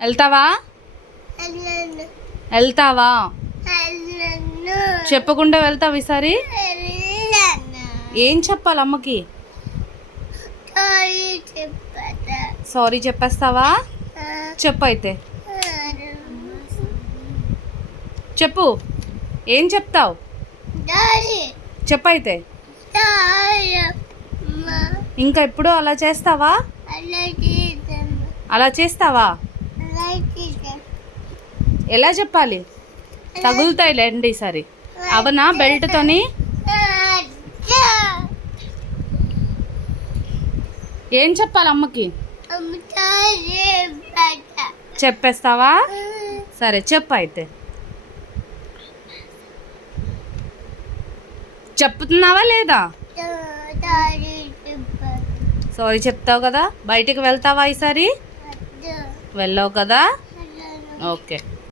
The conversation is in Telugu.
వెళ్తావా? వెళ్తావా? చెప్పకుండా వెళ్తావు ఈసారి? ఏం చెప్పాలి అమ్మకి? సారీ చెప్పేస్తావా? చెప్పు అయితే, చెప్పు. ఏం చెప్తావు? చెప్పైతే. ఇంకా ఎప్పుడు అలా చేస్తావా? అలా చేస్తావా? ఎలా చెప్పాలి? తగులుతాయిలేండి ఈసారి. అవనా బెల్ట్తోని? ఏం చెప్పాలి అమ్మకి? చెప్పేస్తావా? సరే చెప్పు అయితే. చెప్తున్నావా లేదా? సారీ చెప్తావు కదా? బయటికి వెళ్తావా ఈసారి? వెళ్ళవు కదా? ఓకే.